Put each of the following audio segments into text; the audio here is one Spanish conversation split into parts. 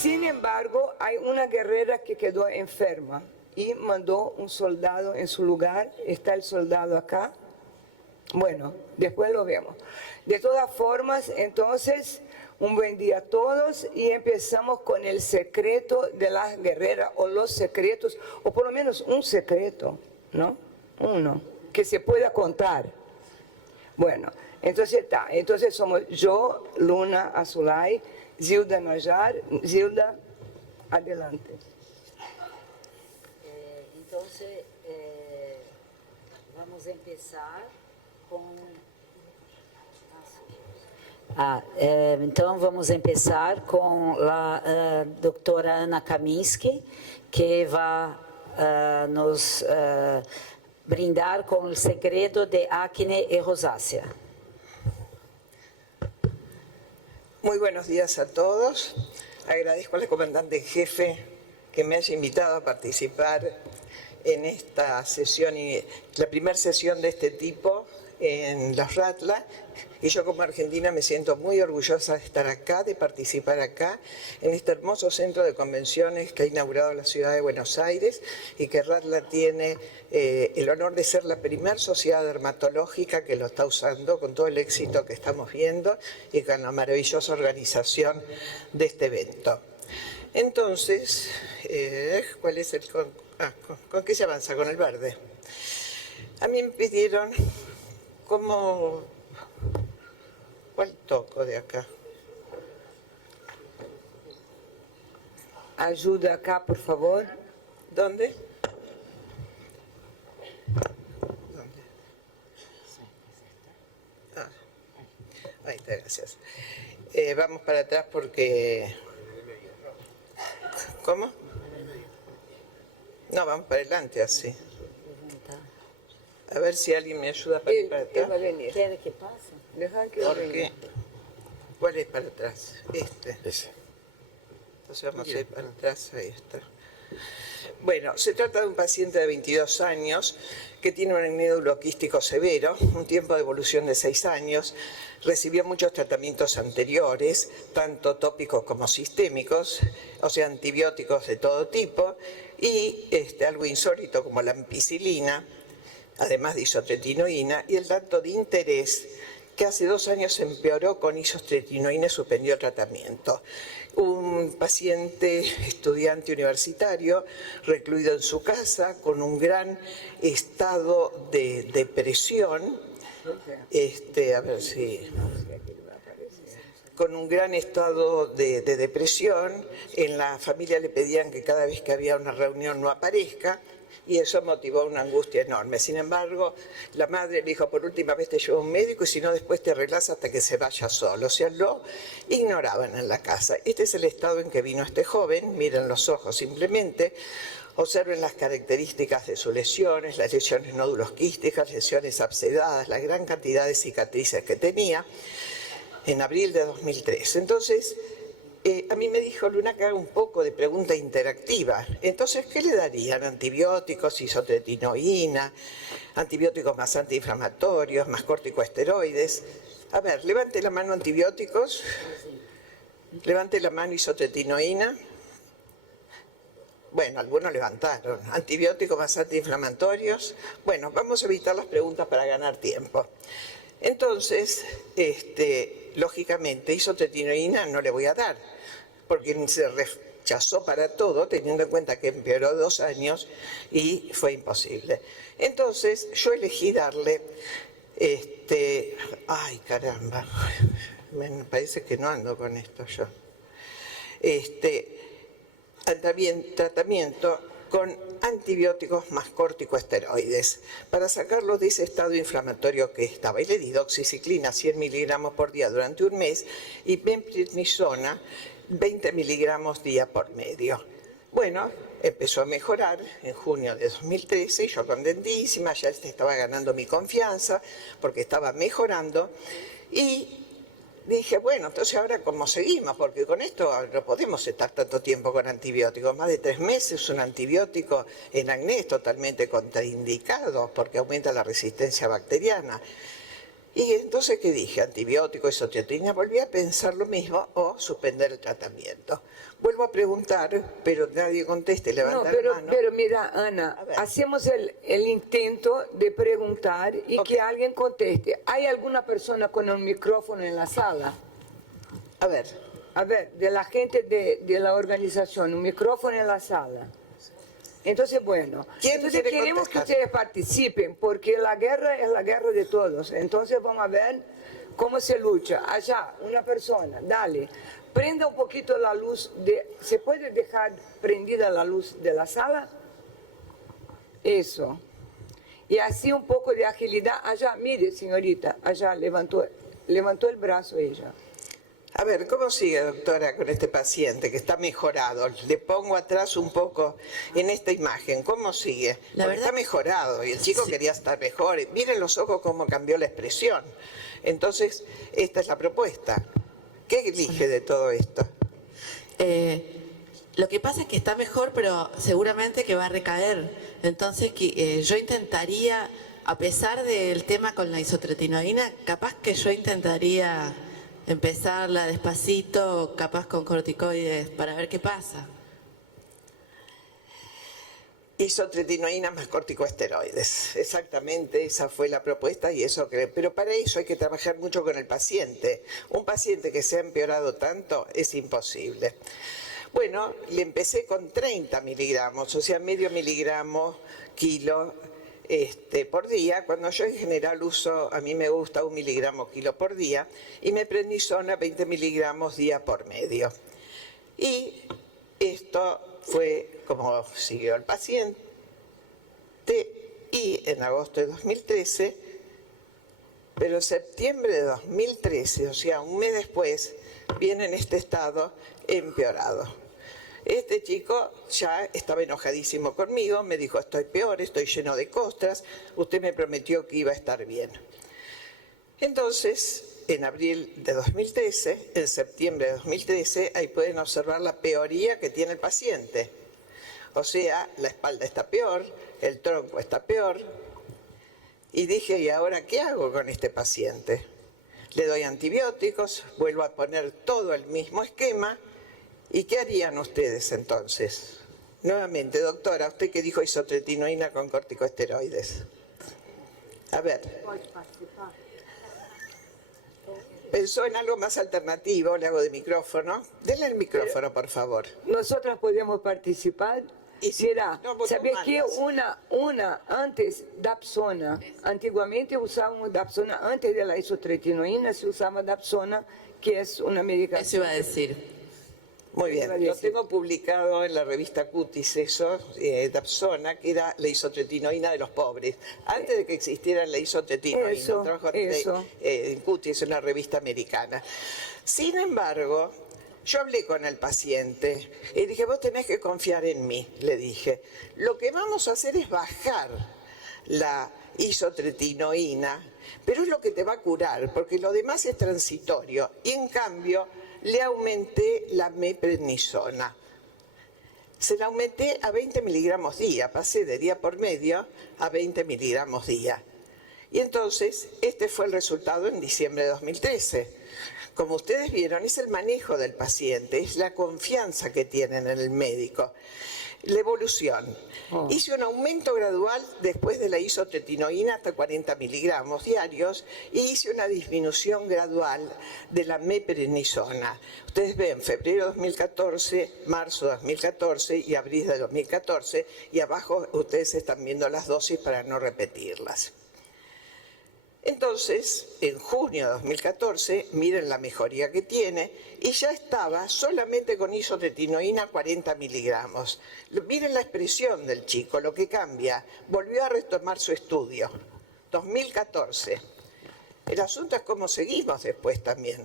Sin embargo, hay una guerrera que quedó enferma y mandó un soldado en su lugar. Está el soldado acá. Bueno, después lo vemos. De todas formas, entonces, un buen día a todos y empezamos con el secreto de las guerreras o los secretos, o por lo menos un secreto, ¿no? Uno, que se pueda contar. Bueno, entonces está. Entonces somos yo, Luna Azulay, Zilda Najar. Zilda, adelante. Entonces, vamos a empezar com... então vamos começar com a doutora Ana Kaminsky, que vai nos brindar com o segredo de acne e rosácea. Muy buenos días a todos. Agradezco al comandante en jefe que me haya invitado a participar en esta sesión, la primera sesión de este tipo en los RATLA, y yo como argentina me siento muy orgullosa de estar acá, de participar acá, en este hermoso centro de convenciones que ha inaugurado la ciudad de Buenos Aires y que RATLA tiene el honor de ser la primera sociedad dermatológica que lo está usando con todo el éxito que estamos viendo y con la maravillosa organización de este evento. Entonces, ¿cuál es el...? ¿Con qué se avanza? Con el verde. A mí me pidieron cómo... ¿Cuál toco de acá? Ayuda acá, por favor. ¿Dónde? ¿Dónde? Ah, ahí está, gracias. Vamos para atrás porque... ¿Cómo? No, vamos para adelante así. A ver si alguien me ayuda para ir para atrás. Va a venir. ¿Quiere que pase? Deja que ¿Por venga. qué? ¿Cuál es para atrás? Este. Ese. Entonces vamos a ir para atrás, ahí está. Bueno, se trata de un paciente de 22 años que tiene un acné quístico severo, un tiempo de evolución de 6 años, recibió muchos tratamientos anteriores, tanto tópicos como sistémicos, o sea, antibióticos de todo tipo, y algo insólito como la ampicilina, además de isotretinoína, y el dato de interés que hace 2 años empeoró con isotretinoína y suspendió el tratamiento. Un paciente estudiante universitario recluido en su casa con un gran estado de depresión, a ver si... con un gran estado de depresión, en la familia le pedían que cada vez que había una reunión no aparezca, y eso motivó una angustia enorme. Sin embargo, la madre le dijo, por última vez te llevo a un médico y si no después te arreglás hasta que se vaya solo. O sea, lo ignoraban en la casa. Este es el estado en que vino este joven, miren los ojos simplemente, observen las características de sus lesiones, las lesiones nódulos quísticas, lesiones abscedadas, la gran cantidad de cicatrices que tenía en abril de 2003. Entonces, a mí me dijo Luna que haga un poco de pregunta interactiva. Entonces, ¿qué le darían? Antibióticos, isotretinoína, antibióticos más antiinflamatorios, más corticosteroides. A ver, levante la mano antibióticos, levante la mano isotretinoína. Bueno, algunos levantaron. Antibióticos más antiinflamatorios. Bueno, vamos a evitar las preguntas para ganar tiempo. Entonces, lógicamente, isotretinoína no le voy a dar, porque se rechazó para todo, teniendo en cuenta que empeoró 2 años y fue imposible. Entonces, yo elegí darle, ay caramba, me parece que no ando con esto yo, tratamiento con antibióticos más corticosteroides para sacarlo de ese estado inflamatorio que estaba. Y le di doxiciclina 100 miligramos por día durante un mes y prednisona 20 miligramos día por medio. Bueno, empezó a mejorar en junio de 2013 y yo contentísima, ya estaba ganando mi confianza porque estaba mejorando y dije, bueno, entonces ahora ¿cómo seguimos? Porque con esto no podemos estar tanto tiempo con antibióticos. Más de 3 meses un antibiótico en acné es totalmente contraindicado porque aumenta la resistencia bacteriana. Y entonces, ¿qué dije? Antibiótico, isotretinoína. Volví a pensar lo mismo o suspender el tratamiento. Vuelvo a preguntar, pero nadie contesta y No, levanta la mano. pero mira, Ana, A ver. hacemos el intento de preguntar y Ok. que alguien conteste. ¿Hay alguna persona con un micrófono en la sala? A ver, A ver, de la gente de la organización, un micrófono en la sala. Entonces, bueno, ¿Quién entonces quiere queremos que contestar? ustedes participen, porque la guerra es la guerra de todos. Entonces vamos a ver cómo se lucha. Allá, una persona, dale, prenda un poquito la luz. ¿Se puede dejar prendida la luz de la sala? Eso. Y así un poco de agilidad. Allá, mire, señorita, allá levantó el brazo ella. a ver, ¿cómo sigue, doctora, con este paciente que está mejorado? Le pongo atrás un poco en esta imagen. ¿Cómo sigue? La Porque verdad- está mejorado y el chico quería estar mejor. Y miren los ojos cómo cambió la expresión. Entonces, esta es la propuesta. ¿Qué elige de todo esto? Lo que pasa es que está mejor, pero seguramente que va a recaer. Entonces, yo intentaría, a pesar del tema con la isotretinoína, capaz que yo intentaría empezarla despacito, capaz con corticoides, para ver qué pasa. Isotretinoína más corticosteroides. Exactamente, esa fue la propuesta y eso que... Pero para eso hay que trabajar mucho con el paciente. Un paciente que se ha empeorado tanto es imposible. Bueno, le empecé con 30 miligramos, o sea, medio miligramo kilo por día, cuando yo en general uso, a mí me gusta 1 miligramo kilo por día, y me prednisona 20 miligramos día por medio. Y esto fue como siguió el paciente, y en agosto de 2013, pero en septiembre de 2013, o sea, un mes después, viene en este estado empeorado. Este chico ya estaba enojadísimo conmigo, me dijo, estoy peor, estoy lleno de costras, usted me prometió que iba a estar bien. Entonces, en abril de 2013, en septiembre de 2013, ahí pueden observar la peoría que tiene el paciente. O sea, la espalda está peor, el tronco está peor. Y dije, ¿y ahora qué hago con este paciente? Le doy antibióticos, vuelvo a poner todo el mismo esquema. ¿Y qué harían ustedes entonces? Nuevamente, doctora, usted que dijo isotretinoína con corticosteroides. A ver. Pensó en algo más alternativo, le hago de micrófono. Denle el micrófono, por favor. Nosotras podemos participar. Y si Mira, no, vos ¿sabés no qué? mandas. Una antes Dapsona. Antiguamente usábamos Dapsona, antes de la isotretinoína se usaba Dapsona, que es una medicación. Eso iba a decir. Muy Iba a bien, lo decir. tengo publicado en la revista Cutis, eso, Dapsona, que era la isotretinoína de los pobres. Antes de que existiera la isotretinoína, Eso, trabajo eso. en Cutis, una revista americana. Sin embargo, yo hablé con el paciente y dije, vos tenés que confiar en mí, le dije. Lo que vamos a hacer es bajar la isotretinoína, pero es lo que te va a curar, porque lo demás es transitorio. Y en cambio, le aumenté la meprednisona. Se la aumenté a 20 miligramos día, pasé de día por medio a 20 miligramos día. Y entonces, este fue el resultado en diciembre de 2013. Como ustedes vieron, es el manejo del paciente, es la confianza que tienen en el médico. La evolución. Hice un aumento gradual después de la isotretinoína hasta 40 miligramos diarios y hice una disminución gradual de la meprednisona. Ustedes ven febrero de 2014, marzo de 2014 y abril de 2014 y abajo ustedes están viendo las dosis para no repetirlas. Entonces, en junio de 2014, miren la mejoría que tiene, y ya estaba solamente con isotretinoína 40 miligramos. Miren la expresión del chico, lo que cambia. Volvió a retomar su estudio. 2014. El asunto es cómo seguimos después también.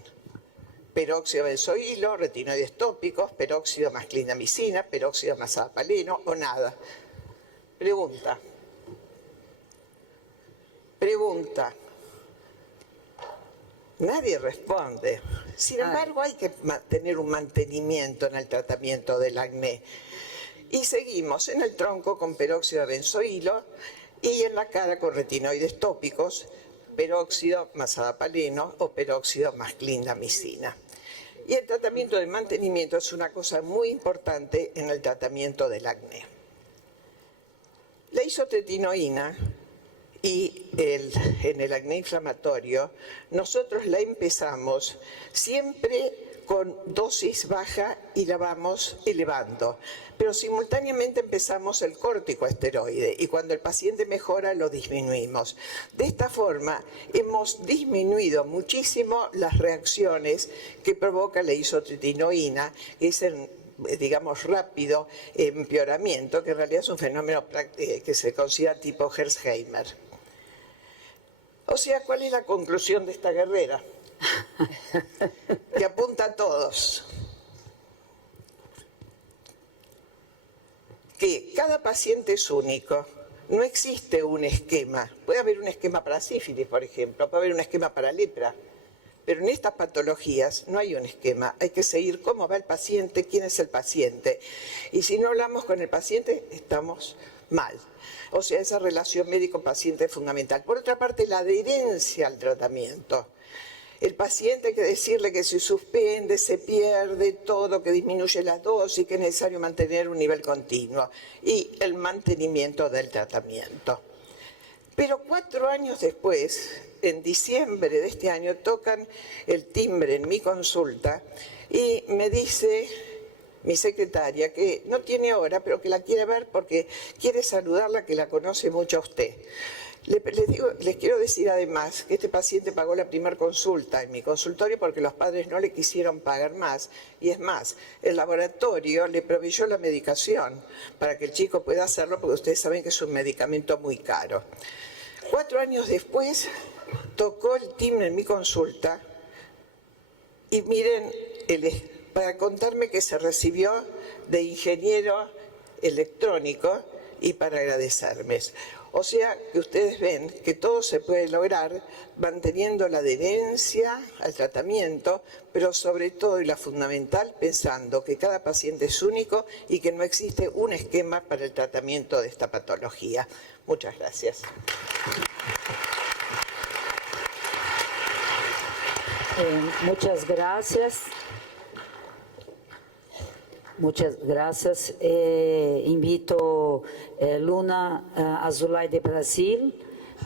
Peróxido benzoilo, retinoides tópicos, peróxido más clindamicina, peróxido más azapaleno o nada. Pregunta. Nadie responde. Sin embargo, hay que tener un mantenimiento en el tratamiento del acné. Y seguimos en el tronco con peróxido de benzoilo y en la cara con retinoides tópicos. peróxido más adapaleno o peróxido más clindamicina. Y el tratamiento de mantenimiento es una cosa muy importante en el tratamiento del acné. La isotretinoína y en el acné inflamatorio, nosotros la empezamos siempre con dosis baja y la vamos elevando, pero simultáneamente empezamos el corticosteroide y cuando el paciente mejora lo disminuimos. De esta forma hemos disminuido muchísimo las reacciones que provoca la isotretinoína, que es digamos, rápido empeoramiento, que en realidad es un fenómeno que se considera tipo Hersheimer. O sea, ¿cuál es la conclusión de esta guerrera? Que apunta a todos. Que cada paciente es único. No existe un esquema. Puede haber un esquema para sífilis, por ejemplo, puede haber un esquema para lepra. Pero en estas patologías no hay un esquema, hay que seguir cómo va el paciente, quién es el paciente. Y si no hablamos con el paciente, estamos mal. O sea, esa relación médico-paciente es fundamental. Por otra parte, la adherencia al tratamiento. El paciente hay que decirle que se suspende, se pierde todo, que disminuye las dosis, que es necesario mantener un nivel continuo. Y el mantenimiento del tratamiento. Pero 4 años después, en diciembre de este año, tocan el timbre en mi consulta y me dice mi secretaria que no tiene hora, pero que la quiere ver porque quiere saludarla, que la conoce mucho a usted. Les quiero decir además que este paciente pagó la primera consulta en mi consultorio porque los padres no le quisieron pagar más. Y es más, el laboratorio le proveyó la medicación para que el chico pueda hacerlo porque ustedes saben que es un medicamento muy caro. 4 años después tocó el timbre en mi consulta y miren, para contarme que se recibió de ingeniero electrónico y para agradecerme. O sea que ustedes ven que todo se puede lograr manteniendo la adherencia al tratamiento, pero sobre todo y la fundamental pensando que cada paciente es único y que no existe un esquema para el tratamiento de esta patología. Muchas gracias. Muchas gracias. Muchas gracias. Invito Luna Azulay de Brasil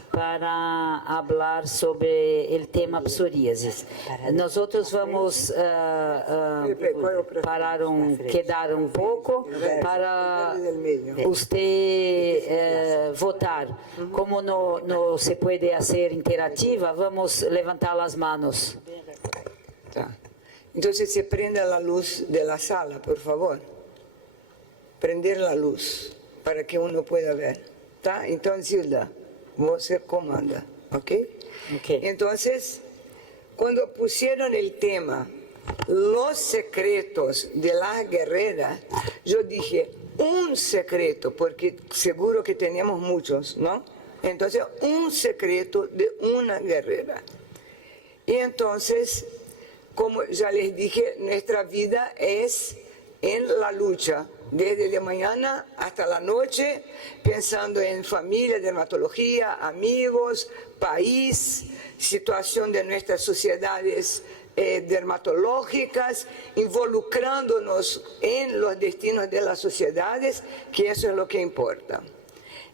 para hablar sobre el tema psoríasis. Nosotros vamos quedar un poco para usted votar. Como no se puede hacer interactiva, vamos levantar las manos. Tá. Entonces se prenda la luz de la sala, por favor. Prender la luz para que uno pueda ver. ¿Tá? Entonces, Zilda, você comanda, ¿ok? Entonces, cuando pusieron el tema, los secretos de la guerrera, yo dije, un secreto, porque seguro que tenemos muchos, ¿no? Entonces, un secreto de una guerrera. Y entonces, como ya les dije, nuestra vida es en la lucha, desde la mañana hasta la noche, pensando en familia, dermatología, amigos, país, situación de nuestras sociedades dermatológicas, involucrándonos en los destinos de las sociedades, que eso es lo que importa.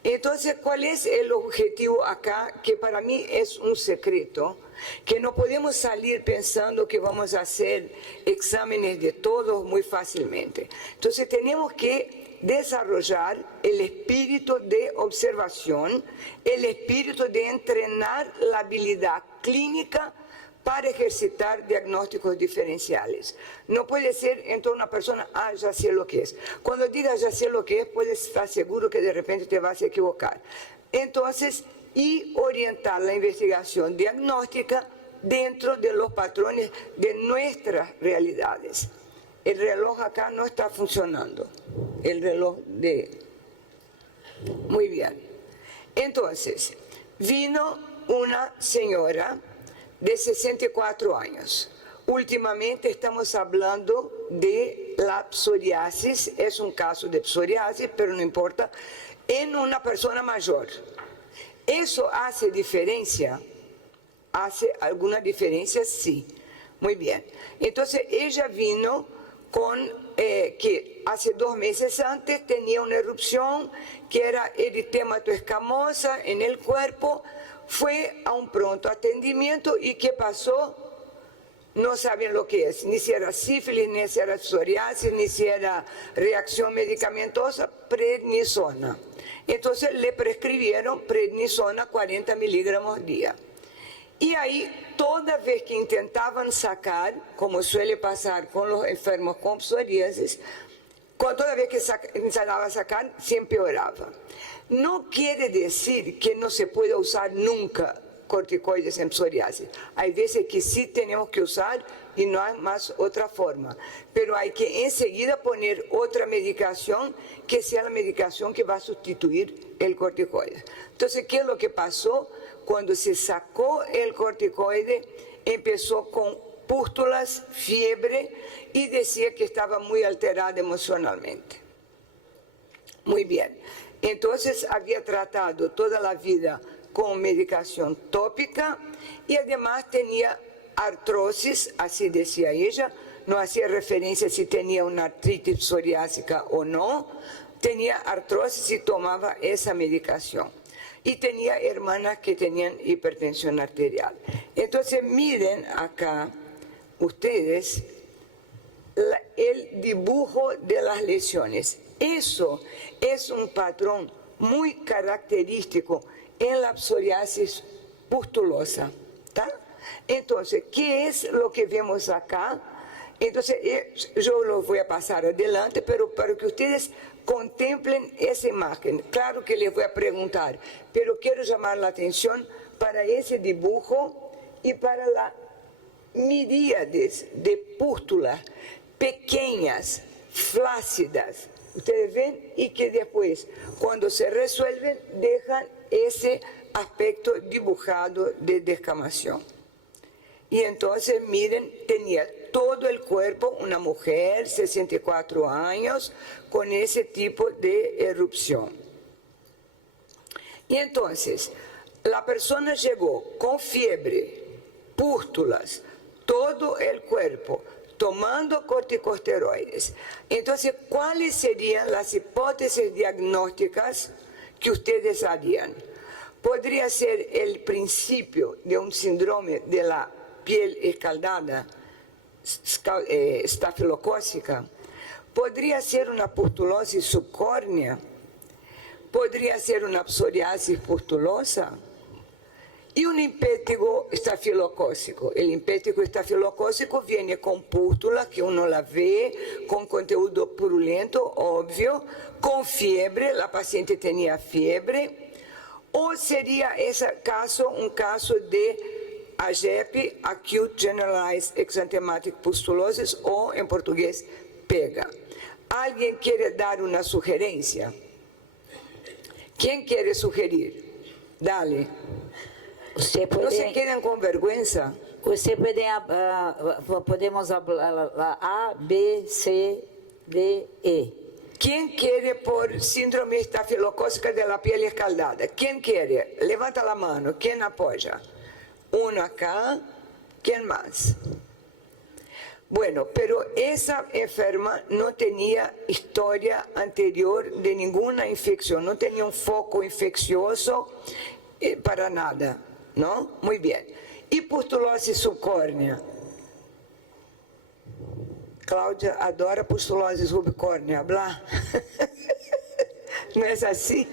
Entonces, ¿cuál es el objetivo acá? Que para mí es un secreto, que no podemos salir pensando que vamos a hacer exámenes de todos muy fácilmente. Entonces, tenemos que desarrollar el espíritu de observación, el espíritu de entrenar la habilidad clínica para ejercitar diagnósticos diferenciales. No puede ser entonces una persona, ya sé lo que es. Cuando digas ya sé lo que es, puedes estar seguro que de repente te vas a equivocar. Entonces, y orientar la investigación diagnóstica dentro de los patrones de nuestras realidades. El reloj acá no está funcionando. El reloj de... Muy bien. Entonces, vino una señora de 64 años. Últimamente estamos hablando de la psoriasis, es un caso de psoriasis, pero no importa, en una persona mayor. Eso hace diferencia ¿Hace alguna diferencia? Sí. Muy bien. Entonces ella vino con que hace 2 meses antes tenía una erupción que era eritemato escamosa en el cuerpo, fue a un pronto atendimiento y ¿qué pasó? No saben lo que es, ni si era sífilis, ni si era psoriasis, ni si era reacción medicamentosa, prednisona. Entonces le prescribieron prednisona 40 miligramos día. Y ahí, toda vez que intentaban sacar, como suele pasar con los enfermos con psoriasis, toda vez que intentaban sacar, se empeoraba. No quiere decir que no se pueda usar nunca corticoides en psoriasis. Hay veces que sí tenemos que usar y no hay más otra forma. Pero hay que enseguida poner otra medicación que sea la medicación que va a sustituir el corticoide. Entonces, ¿qué es lo que pasó? Cuando se sacó el corticoide, empezó con pústulas, fiebre y decía que estaba muy alterada emocionalmente. Muy bien. Entonces, había tratado toda la vida con medicación tópica y además tenía artrosis, así decía ella, no hacía referencia si tenía una artritis psoriásica o no, tenía artrosis y tomaba esa medicación. Y tenía hermanas que tenían hipertensión arterial. Entonces miren acá ustedes el dibujo de las lesiones. Eso es un patrón muy característico en la psoriasis pustulosa, ¿tá? Entonces, ¿qué es lo que vemos acá? Entonces, yo lo voy a pasar adelante, pero para que ustedes contemplen esa imagen. Claro que les voy a preguntar, pero quiero llamar la atención para ese dibujo y para la miríades de pústulas pequeñas, flácidas, ustedes ven, y que después, cuando se resuelven, dejan ese aspecto dibujado de descamación. Y entonces, miren, tenía todo el cuerpo, una mujer, 64 años, con ese tipo de erupción. Y entonces, la persona llegó con fiebre, pústulas, todo el cuerpo, tomando corticosteroides. Entonces, ¿cuáles serían las hipótesis diagnósticas que ustedes harían? Podría ser el principio de un síndrome de la piel escaldada, estafilocócica. Podría ser una pustulosis subcórnea. Podría ser una psoriasis pustulosa. Y un impétigo estafilocócico. El impétigo estafilocócico viene con pústula, que uno la ve, con conteúdo purulento, obvio, con fiebre, la paciente tenía fiebre, o sería ese caso un caso de AGEP, Acute Generalized Exanthematic Pustulosis, o en portugués, PEGA. ¿Alguien quiere dar una sugerencia? ¿Quién quiere sugerir? Dale. Usted puede, no se queden con vergüenza. Usted puede, podemos hablar la A, B, C, D, E. ¿Quién quiere por síndrome estafilocócica de la piel escaldada? ¿Quién quiere? Levanta la mano. ¿Quién apoya? Uno acá. ¿Quién más? Bueno, pero esa enferma no tenía historia anterior de ninguna infección, no tenía un foco infeccioso para nada, ¿no? Muy bien. Y pustulosis subcórnea. Cláudia adora pustulosis subcórnea, hablar. ¿No es así?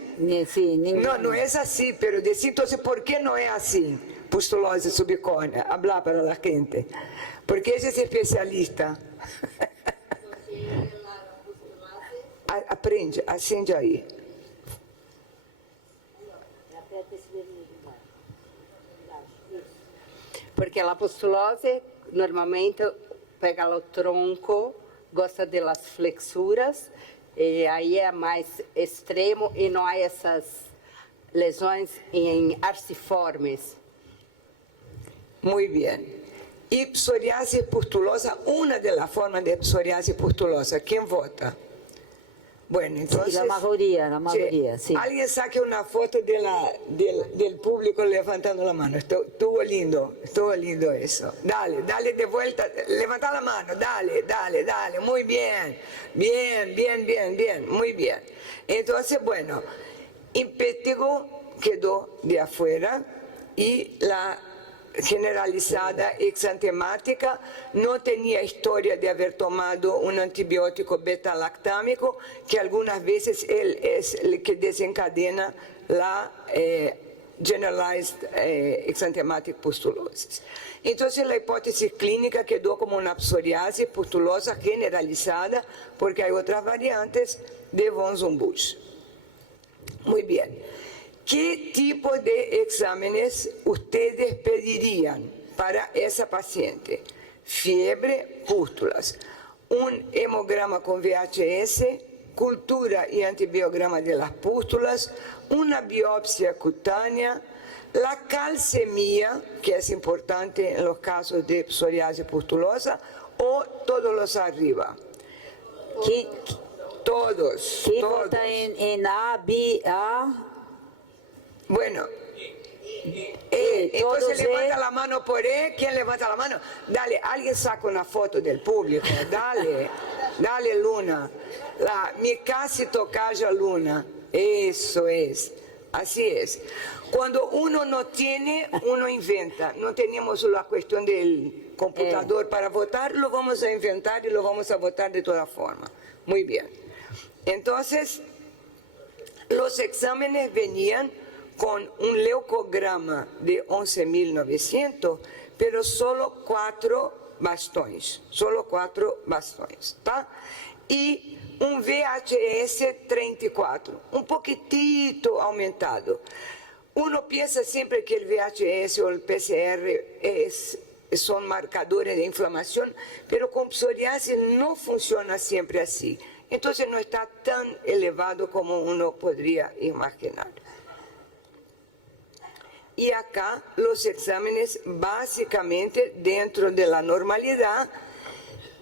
Sí, No, no es así, pero decir entonces, ¿por qué no es así? Pustulosis subcórnea, hablar para la gente. Porque ese es especialista. Aprende, acende aí. Porque a pustulose normalmente pega o tronco, gosta das flexuras, e aí é mais extremo e não há essas lesões em arciformes. Muy bien. Y psoriasis pustulosa, una de las formas de psoriasis pustulosa, ¿quién vota? Bueno, entonces... la mayoría, sí. Alguien saque una foto del público levantando la mano. Estuvo lindo eso. Dale de vuelta, levanta la mano, dale, muy bien, bien, muy bien. Entonces, bueno, Impétigo quedó de afuera y la generalizada exantemática no tenía historia de haber tomado un antibiótico beta-lactámico, que algunas veces él es el que desencadena la generalized exantematic pustulosis. Entonces la hipótesis clínica quedó como una psoriasis pustulosa generalizada, porque hay otras variantes de von Zumbusch. Muy bien. ¿Qué tipo de exámenes ustedes pedirían para esa paciente? Fiebre, pústulas, un hemograma con VHS, cultura y antibiograma de las pústulas, una biopsia cutánea, la calcemia, que es importante en los casos de psoriasis pustulosa, o todos los arriba. Todos. ¿Quién vota en A, B, A? Bueno, entonces levanta la mano por E. ¿Quién levanta la mano? Dale, alguien saca una foto del público. Dale, Luna. Mi casi tocaya Luna. Eso es. Así es. Cuando uno no tiene, uno inventa. No tenemos la cuestión del computador para votar, lo vamos a inventar y lo vamos a votar de todas formas. Muy bien. Entonces, los exámenes venían con un leucograma de 11.900, pero solo 4 bastones, ¿tá? Y un VHS 34, un poquitito aumentado. Uno piensa siempre que el VHS o el PCR son marcadores de inflamación, pero con psoriasis no funciona siempre así. Entonces no está tan elevado como uno podría imaginar. Y acá los exámenes básicamente dentro de la normalidad.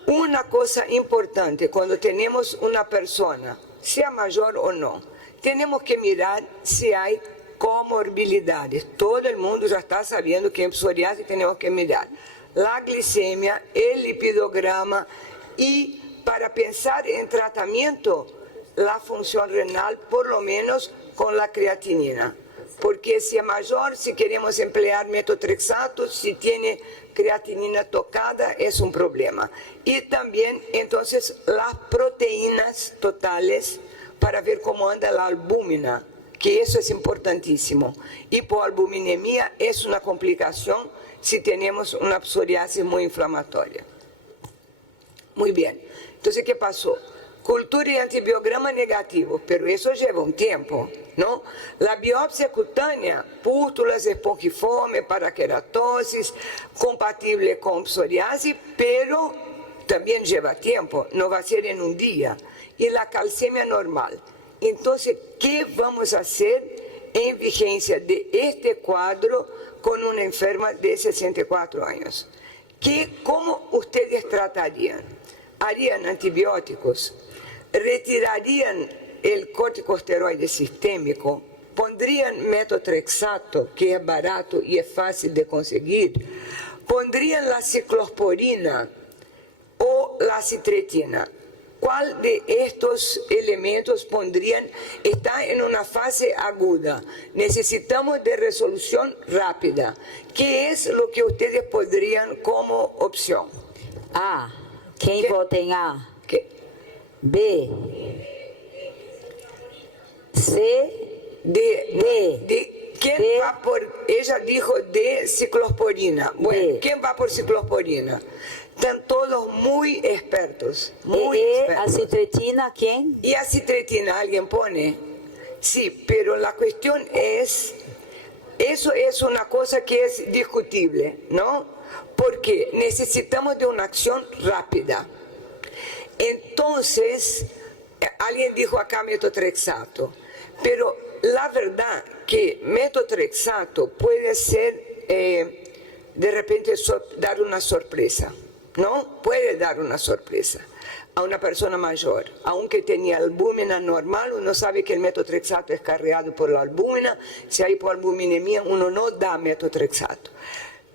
Una cosa importante, cuando tenemos una persona, sea mayor o no, tenemos que mirar si hay comorbilidades. Todo el mundo ya está sabiendo que en psoriasis tenemos que mirar la glicemia, el lipidograma y para pensar en tratamiento, la función renal, por lo menos con la creatinina. Porque si es mayor, si queremos emplear metotrexato, si tiene creatinina tocada, es un problema. Y también, entonces, las proteínas totales para ver cómo anda la albúmina, que eso es importantísimo. Hipoalbuminemia es una complicación si tenemos una psoriasis muy inflamatoria. Muy bien. Entonces, ¿qué pasó? Cultura y antibiograma negativos, pero eso lleva un tiempo, ¿no? La biopsia cutánea, pústulas, espongiforme, paraqueratosis, compatible con psoriasis, pero también lleva tiempo, no va a ser en un día. Y la calcemia normal. Entonces, ¿qué vamos a hacer en vigencia de este cuadro con una enferma de 64 años? ¿Cómo ustedes tratarían? ¿Harían antibióticos? ¿Retirarían el corticosteroide sistémico? ¿Pondrían metotrexato, que es barato y es fácil de conseguir? ¿Pondrían la ciclosporina o la citretina? ¿Cuál de estos elementos pondrían? Está en una fase aguda. Necesitamos de resolución rápida. ¿Qué es lo que ustedes podrían como opción? A. ¿Quién vota en A? ¿Qué? B. C. D. ¿Quién D. va por? Ella dijo de ciclosporina. Bueno, ¿quién va por ciclosporina? Están todos muy expertos. Muy expertos. ¿Acitretina quién? ¿Y acitretina alguien pone? Sí, pero la cuestión es, eso es una cosa que es discutible, ¿no? Porque necesitamos de una acción rápida. Entonces, alguien dijo acá metotrexato, pero la verdad que metotrexato puede ser, de repente, dar una sorpresa, ¿no? Puede dar una sorpresa. a una persona mayor, aunque tenía albúmina normal, uno sabe que el metotrexato es cargado por la albúmina, si hay hipoalbuminemia uno no da metotrexato.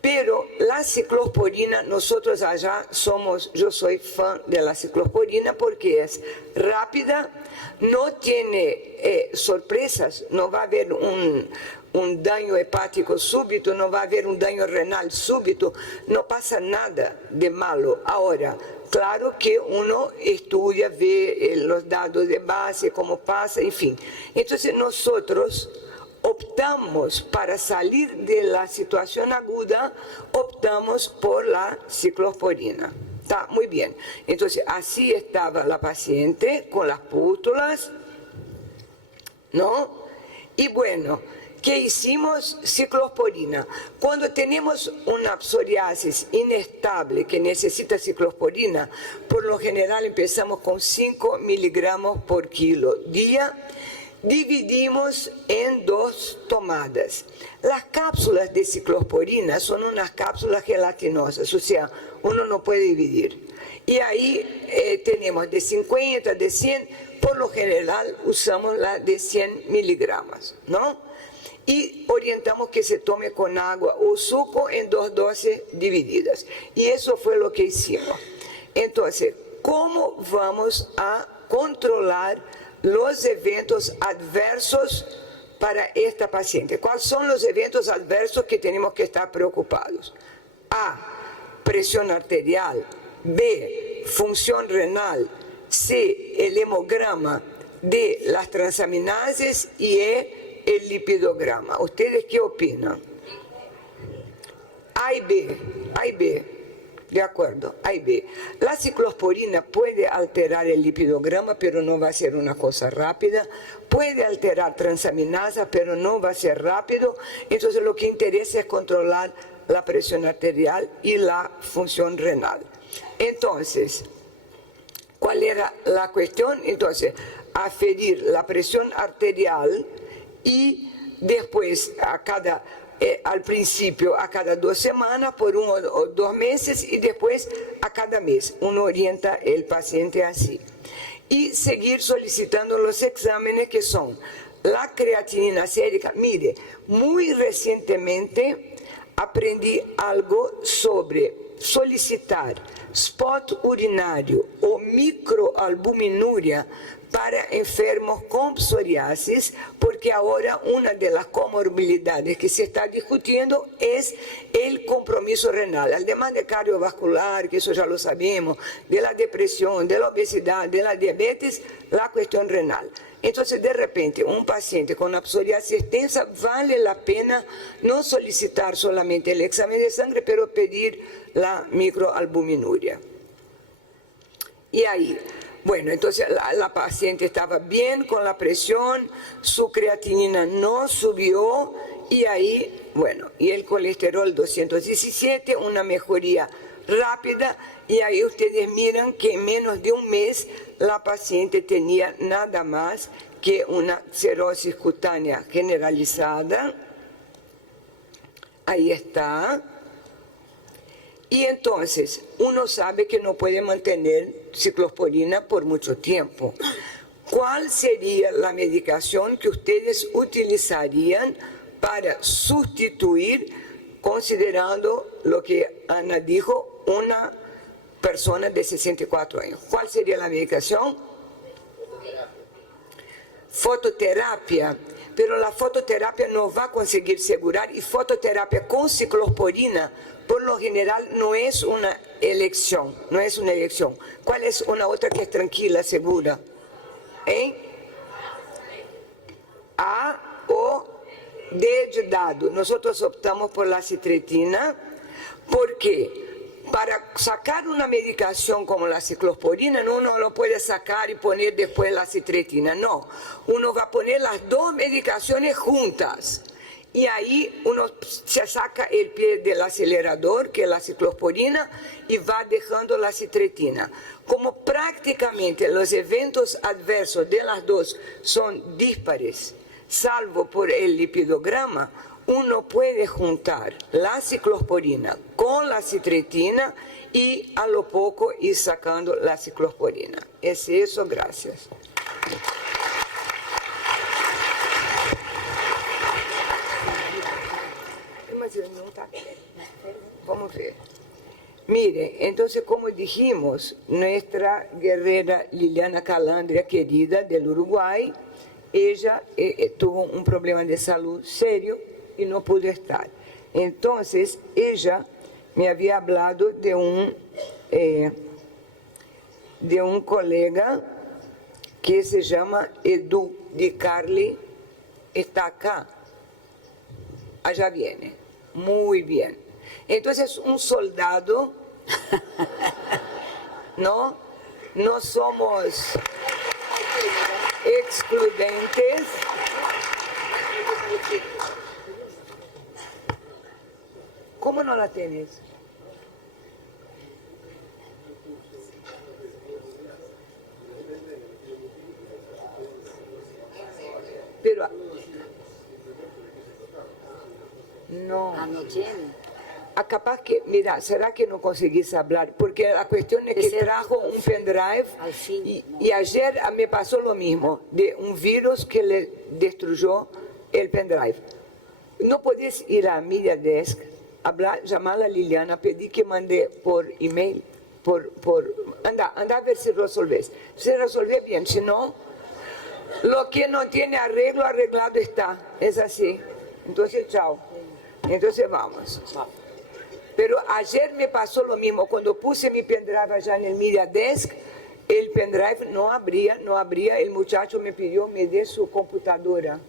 Pero la ciclosporina, nosotros allá yo soy fan de la ciclosporina porque es rápida, no tiene sorpresas, no va a haber un daño hepático súbito, no va a haber un daño renal súbito, no pasa nada de malo. Ahora, claro que uno estudia, ve los datos de base, cómo pasa, en fin. Entonces nosotros optamos para salir de la situación aguda, optamos por la ciclosporina. Está muy bien. Entonces así estaba la paciente con las pústulas, ¿no? Y bueno, ¿qué hicimos? Ciclosporina. Cuando tenemos una psoriasis inestable que necesita ciclosporina, por lo general empezamos con 5 miligramos por kilo día. Dividimos en 2 tomadas. Las cápsulas de ciclosporina son unas cápsulas gelatinosas, o sea, uno no puede dividir. Y ahí tenemos de 50, de 100, por lo general usamos la de 100 miligramos, ¿no? Y orientamos que se tome con agua o suco en 2 dosis divididas. Y eso fue lo que hicimos. Entonces, ¿cómo vamos a controlar los eventos adversos para esta paciente? ¿Cuáles son los eventos adversos que tenemos que estar preocupados? A, presión arterial. B, función renal. C, el hemograma. D, las transaminases. Y E, el lipidograma. ¿Ustedes qué opinan? A y B. A y B. De acuerdo, ahí ve. La ciclosporina puede alterar el lipidograma, pero no va a ser una cosa rápida. Puede alterar transaminasa, pero no va a ser rápido. Entonces lo que interesa es controlar la presión arterial y la función renal. Entonces, ¿cuál era la cuestión? Entonces, aferir la presión arterial y después al principio a cada 2 semanas, por 1 o 2 meses y después a cada mes. Uno orienta el paciente así. Y seguir solicitando los exámenes que son la creatinina sérica. Mire, muy recientemente aprendí algo sobre solicitar spot urinario o microalbuminuria para enfermos con psoriasis, porque ahora una de las comorbilidades que se está discutiendo es el compromiso renal, además de cardiovascular, que eso ya lo sabemos, de la depresión, de la obesidad, de la diabetes, la cuestión renal. Entonces, de repente, un paciente con una psoriasis extensa, vale la pena no solicitar solamente el examen de sangre, pero pedir la microalbuminuria. Y ahí, bueno, entonces la paciente estaba bien con la presión, su creatinina no subió y ahí, bueno, y el colesterol 217, una mejoría rápida, y ahí ustedes miran que en menos de un mes la paciente tenía nada más que una cirrosis cutánea generalizada. Ahí está. Y entonces uno sabe que no puede mantener ciclosporina por mucho tiempo. ¿Cuál sería la medicación que ustedes utilizarían para sustituir, considerando lo que Ana dijo, una persona de 64 años? ¿Cuál sería la medicación? Fototerapia. Pero la fototerapia no va a conseguir segurar, y fototerapia con ciclosporina por lo general no es una elección, no es una elección. ¿Cuál es una otra que es tranquila, segura? A o D de dado. Nosotros optamos por la citretina porque para sacar una medicación como la ciclosporina, uno no lo puede sacar y poner después la citretina, no. Uno va a poner las 2 medicaciones juntas. Y ahí uno se saca el pie del acelerador, que es la ciclosporina, y va dejando la citretina. Como prácticamente los eventos adversos de las 2 son dispares, salvo por el lipidograma, uno puede juntar la ciclosporina con la citretina y a lo poco ir sacando la ciclosporina. Es eso, gracias. Vamos a ver. Mire, entonces como dijimos, nuestra guerrera Liliana Calandria, querida del Uruguay, ella tuvo un problema de salud serio y no pudo estar. Entonces ella me había hablado de un colega que se llama Edu Di Carli, está acá, allá viene, muy bien. Entonces un soldado, ¿no? No somos excluyentes. ¿Cómo no la tienes? Pero no. Ah, no tiene. Capaz que, mira, ¿será que no conseguís hablar? Porque la cuestión es que trajo un pendrive Al fin, y ayer me pasó lo mismo, de un virus que le destruyó el pendrive. ¿No podés ir a Media Desk, hablar, llamar a Liliana, pedir que mande por email? Anda a ver si resolvés. Si resolvés bien, si no, lo que no tiene arreglo, arreglado está. Es así. Entonces, chao. Entonces, vamos. Pero ayer me pasó lo mismo. Cuando puse mi pendrive allá en el Media Desk, el pendrive no abría. El muchacho me pidió me dé su computadora.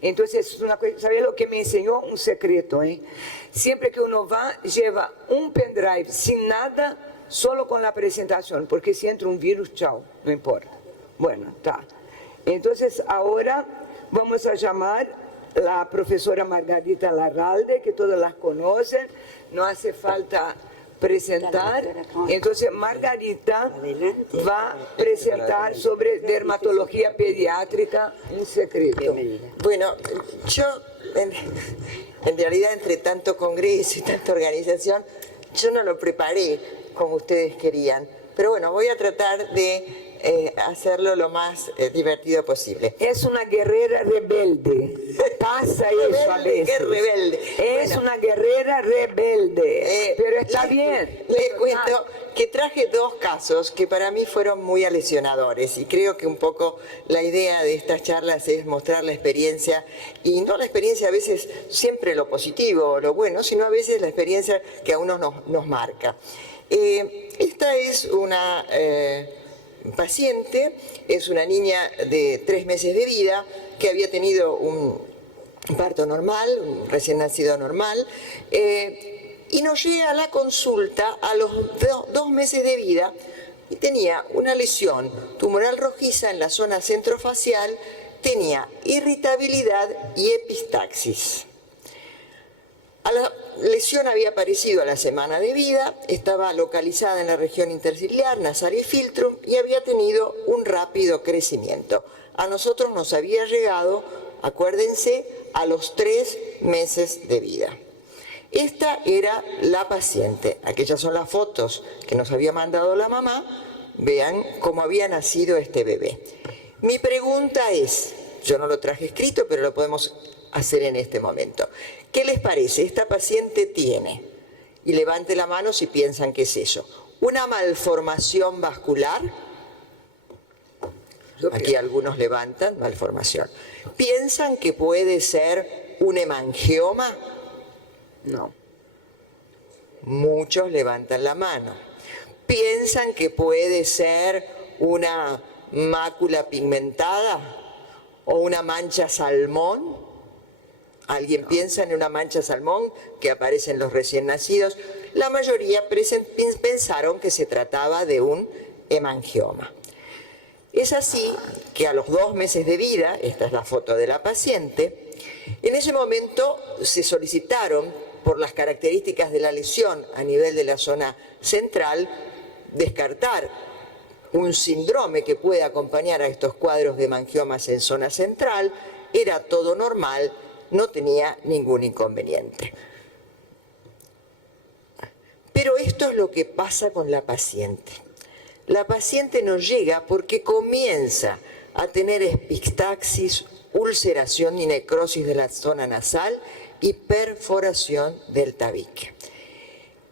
Entonces, ¿sabes lo que me enseñó? Un secreto, ¿eh? Siempre que uno va, lleva un pendrive sin nada, solo con la presentación, porque si entra un virus, chao, no importa. Bueno, está. Entonces, ahora vamos a llamar a la profesora Margarita Larralde, que todos las conocen, no hace falta presentar. Entonces, Margarita va a presentar sobre dermatología pediátrica un secreto. Bueno, yo en realidad entre tanto congreso y tanta organización, yo no lo preparé como ustedes querían. Pero bueno, voy a tratar de hacerlo lo más divertido posible. Es una guerrera rebelde. Pasa eso a veces. ¿Qué rebelde? Es Bueno, una guerrera rebelde. Pero está bien. Les cuento que traje dos casos que para mí fueron muy aleccionadores y creo que un poco la idea de estas charlas es mostrar la experiencia y no la experiencia a veces siempre lo positivo o lo bueno, sino a veces la experiencia que a uno nos marca. Esta es una paciente, es una niña de 3 meses de vida que había tenido un parto normal, un recién nacido normal, y nos llega a la consulta a los 2 meses de vida y tenía una lesión tumoral rojiza en la zona centrofacial, tenía irritabilidad y epistaxis. La lesión había aparecido a la semana de vida, estaba localizada en la región interciliar, nasal y filtrum y había tenido un rápido crecimiento. A nosotros nos había llegado, acuérdense, a los 3 meses de vida. Esta era la paciente. Aquellas son las fotos que nos había mandado la mamá. Vean cómo había nacido este bebé. Mi pregunta es, yo no lo traje escrito, pero lo podemos hacer en este momento. ¿Qué les parece? Esta paciente tiene, y levante la mano si piensan que es eso, una malformación vascular. Aquí algunos levantan malformación. ¿Piensan que puede ser un hemangioma? No. Muchos levantan la mano. ¿Piensan que puede ser una mácula pigmentada o una mancha salmón? ¿Alguien piensa en una mancha salmón que aparece en los recién nacidos? La mayoría pensaron que se trataba de un hemangioma. Es así que a los 2 meses de vida, esta es la foto de la paciente, en ese momento se solicitaron, por las características de la lesión a nivel de la zona central, descartar un síndrome que puede acompañar a estos cuadros de hemangiomas en zona central. Era todo normal, no tenía ningún inconveniente. Pero esto esto es lo que pasa con la paciente. La paciente nos llega porque comienza a tener epistaxis, ulceración y necrosis de la zona nasal y perforación del tabique.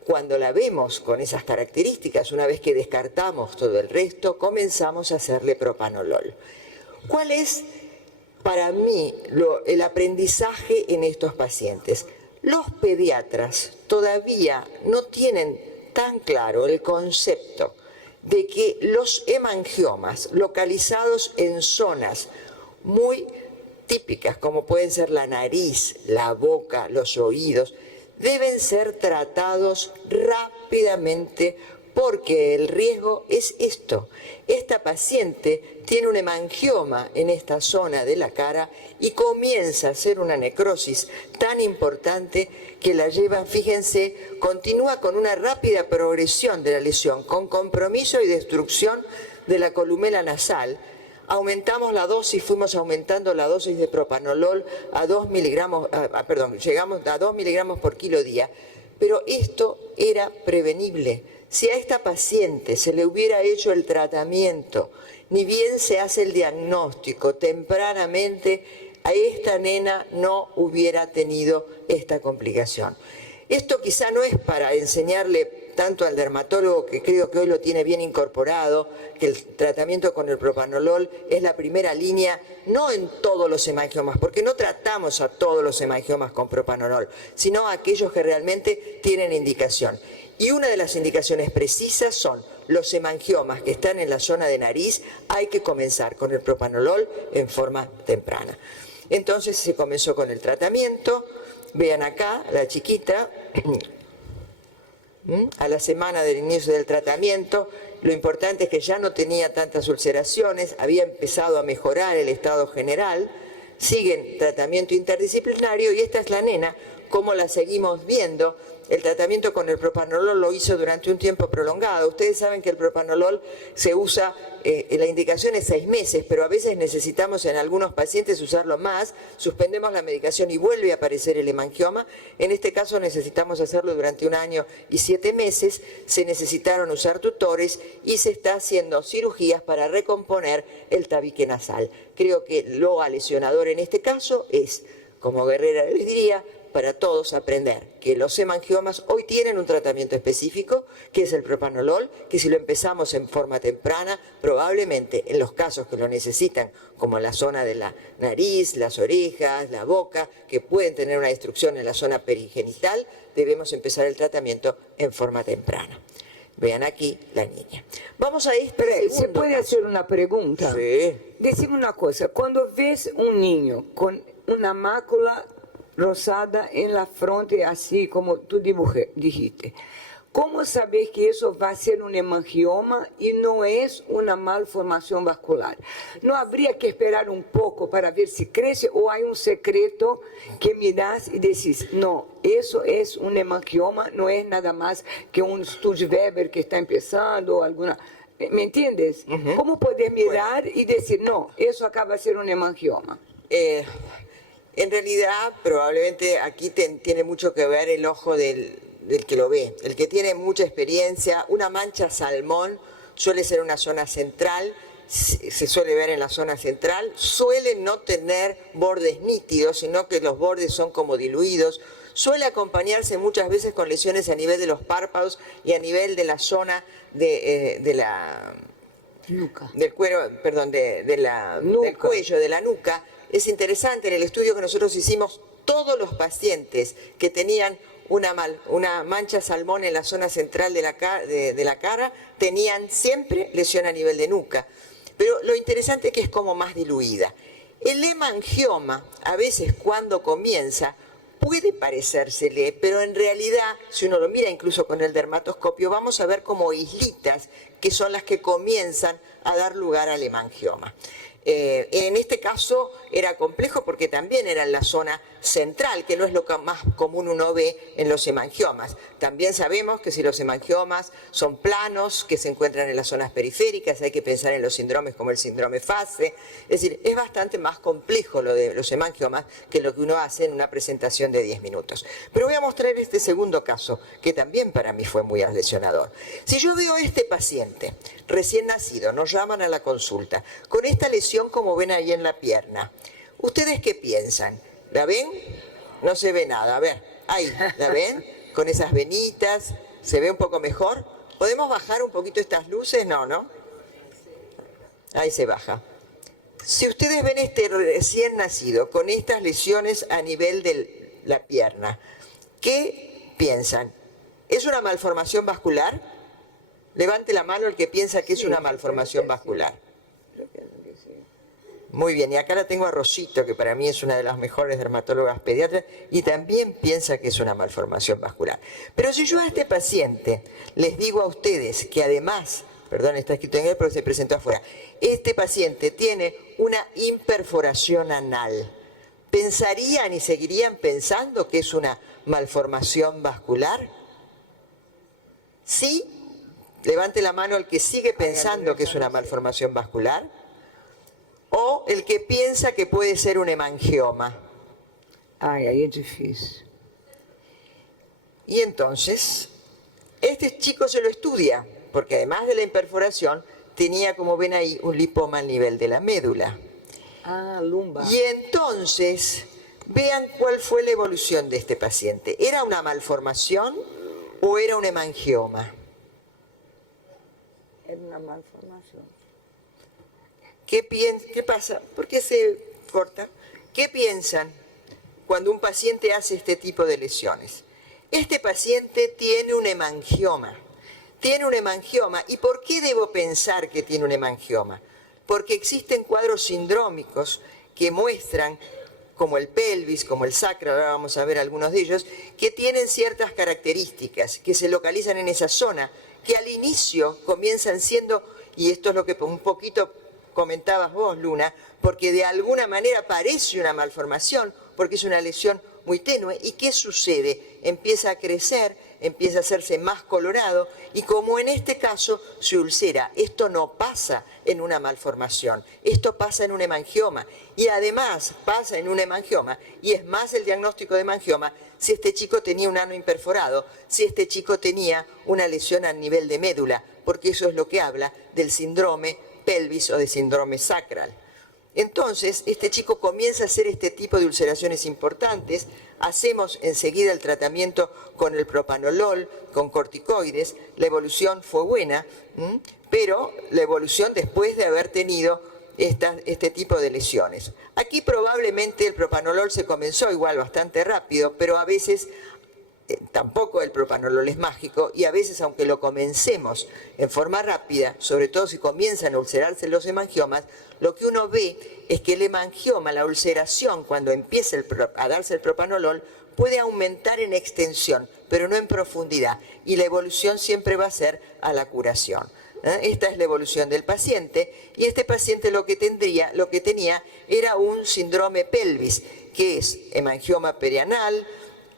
Cuando la vemos con esas características, una vez que descartamos todo el resto, comenzamos a hacerle propanolol. ¿Cuál es para mí el aprendizaje en estos pacientes? Los pediatras todavía no tienen tan claro el concepto de que los hemangiomas localizados en zonas muy típicas, como pueden ser la nariz, la boca, los oídos, deben ser tratados rápidamente porque el riesgo es esto. Esta paciente tiene un hemangioma en esta zona de la cara y comienza a hacer una necrosis tan importante que la lleva, fíjense, continúa con una rápida progresión de la lesión, con compromiso y destrucción de la columela nasal. Aumentamos la dosis, fuimos aumentando la dosis de propanolol a 2 miligramos, llegamos a 2 miligramos por kilo día, pero esto era prevenible. Si a esta paciente se le hubiera hecho el tratamiento, ni bien se hace el diagnóstico tempranamente, a esta nena no hubiera tenido esta complicación. Esto quizá no es para enseñarle tanto al dermatólogo, que creo que hoy lo tiene bien incorporado, que el tratamiento con el propanolol es la primera línea, no en todos los hemangiomas, porque no tratamos a todos los hemangiomas con propanolol, sino a aquellos que realmente tienen indicación. Y una de las indicaciones precisas son los hemangiomas que están en la zona de nariz, hay que comenzar con el propanolol en forma temprana. Entonces se comenzó con el tratamiento, vean acá, la chiquita, a la semana del inicio del tratamiento, lo importante es que ya no tenía tantas ulceraciones, había empezado a mejorar el estado general, siguen tratamiento interdisciplinario y esta es la nena, como la seguimos viendo. El tratamiento con el propanolol lo hizo durante un tiempo prolongado. Ustedes saben que el propanolol se usa, la indicación es 6 meses, pero a veces necesitamos en algunos pacientes usarlo más, suspendemos la medicación y vuelve a aparecer el hemangioma. En este caso necesitamos hacerlo durante 1 año y 7 meses, se necesitaron usar tutores y se está haciendo cirugías para recomponer el tabique nasal. Creo que lo lesionador en este caso es, como Guerrera les diría, para todos aprender que los hemangiomas hoy tienen un tratamiento específico, que es el propanolol, que si lo empezamos en forma temprana, probablemente en los casos que lo necesitan, como en la zona de la nariz, las orejas, la boca, que pueden tener una destrucción en la zona perigenital, debemos empezar el tratamiento en forma temprana. Vean aquí la niña. Vamos a este ¿Se segundo puede caso. hacer una pregunta? Sí. Decime una cosa, cuando ves un niño con una mácula rosada en la frente, así como tú dijiste, ¿cómo sabes que eso va a ser un hemangioma y no es una malformación vascular? ¿No habría que esperar un poco para ver si crece o hay un secreto que miras y decís, no, eso es un hemangioma, no es nada más que un Sturge-Weber que está empezando o alguna... ¿Me entiendes? ¿Cómo puedes mirar y decir, no, eso acaba de ser un hemangioma? En realidad, probablemente aquí tiene mucho que ver el ojo del que lo ve. El que tiene mucha experiencia, una mancha salmón suele ser una zona central, se suele ver en la zona central, suele no tener bordes nítidos, sino que los bordes son como diluidos. Suele acompañarse muchas veces con lesiones a nivel de los párpados y a nivel de la zona del cuero, perdón, del cuello, de la nuca. Es interesante, en el estudio que nosotros hicimos, todos los pacientes que tenían una mancha salmón en la zona central de la cara tenían siempre lesión a nivel de nuca. Pero lo interesante es que es como más diluida. El hemangioma, a veces cuando comienza, puede parecérsele, pero en realidad, si uno lo mira incluso con el dermatoscopio, vamos a ver como islitas que son las que comienzan a dar lugar al hemangioma. En este caso, era complejo porque también era en la zona central, que no es lo que más común uno ve en los hemangiomas. También sabemos que si los hemangiomas son planos, que se encuentran en las zonas periféricas, hay que pensar en los síndromes como el síndrome FACE. Es decir, es bastante más complejo lo de los hemangiomas que lo que uno hace en una presentación de 10 minutos. Pero voy a mostrar este segundo caso, que también para mí fue muy lesionador. Si yo veo a este paciente recién nacido, nos llaman a la consulta, con esta lesión como ven ahí en la pierna, ¿ustedes qué piensan? ¿La ven? No se ve nada. A ver, ahí, ¿la ven? Con esas venitas, ¿se ve un poco mejor? ¿Podemos bajar un poquito estas luces? No, ¿no? Ahí se baja. Si ustedes ven este recién nacido con estas lesiones a nivel de la pierna, ¿qué piensan? ¿Es una malformación vascular? Levante la mano el que piensa que es una malformación vascular. Muy bien, y acá la tengo a Rosito, que para mí es una de las mejores dermatólogas pediatras, y también piensa que es una malformación vascular. Pero si yo a este paciente les digo a ustedes que además, perdón, está escrito en inglés pero se presentó afuera, este paciente tiene una imperforación anal, ¿pensarían y seguirían pensando que es una malformación vascular? ¿Sí? Levante la mano el que sigue pensando que es una malformación vascular. O el que piensa que puede ser un hemangioma. Ai, aí é difícil. Y entonces, este chico se lo estudia, porque además de la imperforación, tenía, como ven ahí, un lipoma al nivel de la médula. Ah, lumbar. Y entonces, vean cuál fue la evolución de este paciente. ¿Era una malformación o era un hemangioma? Era uma malformação. ¿Qué pasa? ¿Por qué se corta? ¿Qué piensan cuando un paciente hace este tipo de lesiones? Este paciente tiene un hemangioma. Tiene un hemangioma. ¿Y por qué debo pensar que tiene un hemangioma? Porque existen cuadros sindrómicos que muestran, como el pelvis, como el sacro, ahora vamos a ver algunos de ellos, que tienen ciertas características, que se localizan en esa zona, que al inicio comienzan siendo, y esto es lo que un poquito comentabas vos, Luna, porque de alguna manera parece una malformación, porque es una lesión muy tenue. ¿Y qué sucede? Empieza a crecer, empieza a hacerse más colorado, y como en este caso se ulcera. Esto no pasa en una malformación, esto pasa en un hemangioma, y además pasa en un hemangioma, y es más el diagnóstico de hemangioma si este chico tenía un ano imperforado, si este chico tenía una lesión a nivel de médula, porque eso es lo que habla del síndrome pelvis o de síndrome sacral. Entonces, este chico comienza a hacer este tipo de ulceraciones importantes. Hacemos enseguida el tratamiento con el propanolol, con corticoides. La evolución fue buena, pero la evolución después de haber tenido este tipo de lesiones. Aquí probablemente el propanolol se comenzó igual bastante rápido, pero a veces tampoco el propanolol es mágico, y a veces, aunque lo comencemos en forma rápida, sobre todo si comienzan a ulcerarse los hemangiomas, lo que uno ve es que el hemangioma, la ulceración, cuando empieza a darse el propanolol, puede aumentar en extensión, pero no en profundidad, y la evolución siempre va a ser a la curación. Esta es la evolución del paciente, y este paciente lo que tenía era un síndrome pelvis, que es hemangioma perianal,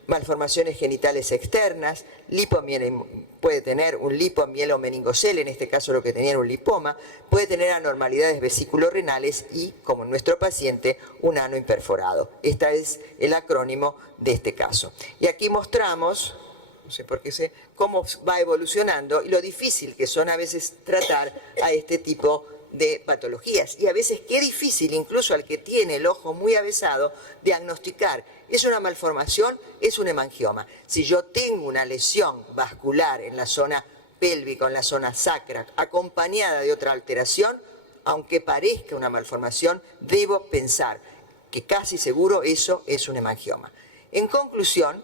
malformaciones genitales externas, puede tener un lipomielo-meningocele, en este caso lo que tenía era un lipoma, puede tener anormalidades vesículo-renales y, como en nuestro paciente, un ano imperforado. Este es el acrónimo de este caso. Y aquí mostramos, no sé por qué cómo va evolucionando y lo difícil que son a veces tratar a este tipo de patologías. Y a veces qué difícil, incluso al que tiene el ojo muy avesado, diagnosticar. ¿Es una malformación? ¿Es un hemangioma? Si yo tengo una lesión vascular en la zona pélvica, en la zona sacra, acompañada de otra alteración, aunque parezca una malformación, debo pensar que casi seguro eso es un hemangioma. En conclusión,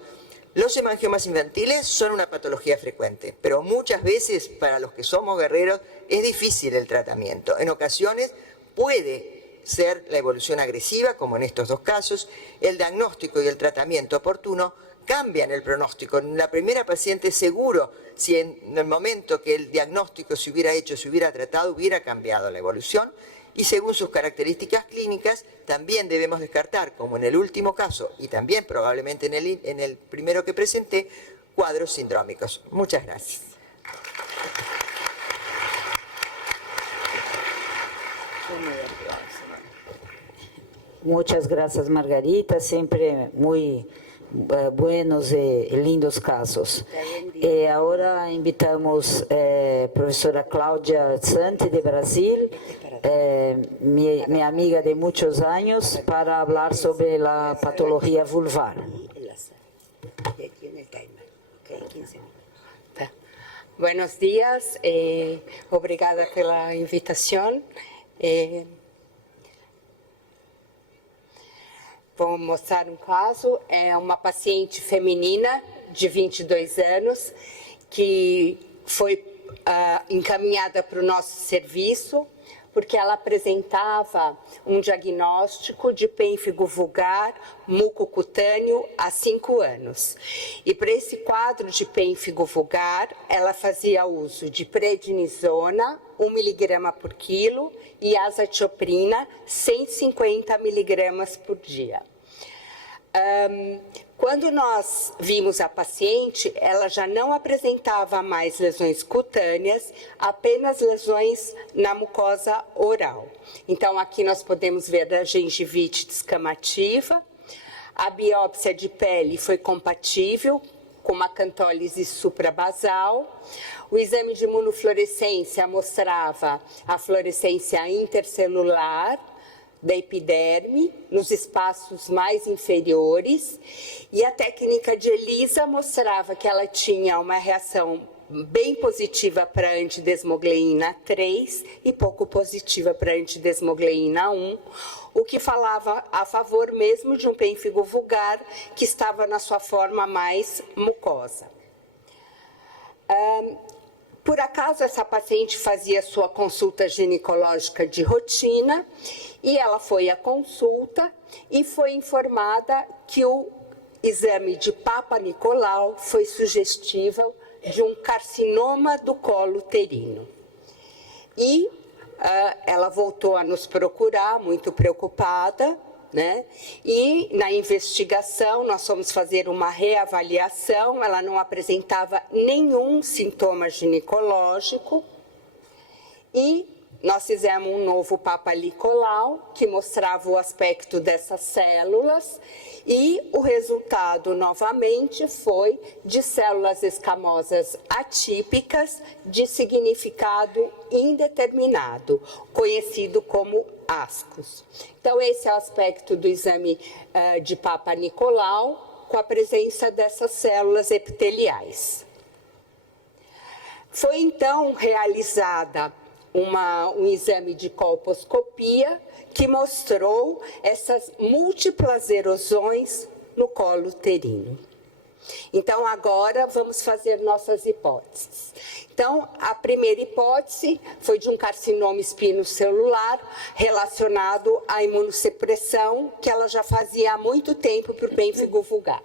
los hemangiomas infantiles son una patología frecuente, pero muchas veces para los que somos guerreros es difícil el tratamiento. En ocasiones puede ser la evolución agresiva, como en estos dos casos. El diagnóstico y el tratamiento oportuno cambian el pronóstico. En la primera paciente seguro, si en el momento que el diagnóstico se hubiera hecho, se hubiera tratado, hubiera cambiado la evolución. y según sus características clínicas también debemos descartar, como en el último caso y también probablemente en el primero que presenté, cuadros sindrómicos. Muchas gracias. Muchas gracias, Margarita, siempre muy buenos y lindos casos. Ahora invitamos a profesora Cláudia Santi de Brasil, mi amiga de muchos años, para hablar sobre la patología vulvar. Buenos dias, obrigada pela invitação. Vou mostrar um caso. É uma paciente feminina de 22 anos que foi encaminhada para o nosso serviço porque ela apresentava um diagnóstico de pênfigo vulgar mucocutâneo há 5 anos. E para esse quadro de pênfigo vulgar, ela fazia uso de prednisona, 1 mg por quilo, e azatioprina, 150 mg por dia. Quando nós vimos a paciente, ela já não apresentava mais lesões cutâneas, apenas lesões na mucosa oral. Então, aqui nós podemos ver a gengivite descamativa. A biópsia de pele foi compatível com uma cantólise suprabasal. O exame de imunofluorescência mostrava a fluorescência intercelular da epiderme nos espaços mais inferiores, e a técnica de ELISA mostrava que ela tinha uma reação bem positiva para antidesmogleína 3 e pouco positiva para antidesmogleína 1, o que falava a favor mesmo de um pênfigo vulgar que estava na sua forma mais mucosa. Por acaso, essa paciente fazia sua consulta ginecológica de rotina e ela foi à consulta e foi informada que o exame de Papa Nicolau foi sugestivo de um carcinoma do colo uterino. E ela voltou a nos procurar, muito preocupada, né? E na investigação nós fomos fazer uma reavaliação, ela não apresentava nenhum sintoma ginecológico e nós fizemos um novo Papa Nicolau que mostrava o aspecto dessas células e o resultado novamente foi de células escamosas atípicas de significado indeterminado, conhecido como ascos. Então, esse é o aspecto do exame de Papa Nicolau, com a presença dessas células epiteliais. Foi, então, realizada um exame de colposcopia que mostrou essas múltiplas erosões no colo uterino. Então, agora, vamos fazer nossas hipóteses. Então, a primeira hipótese foi de um carcinoma espinocelular relacionado à imunossupressão, que ela já fazia há muito tempo para o pênfigo vulgar.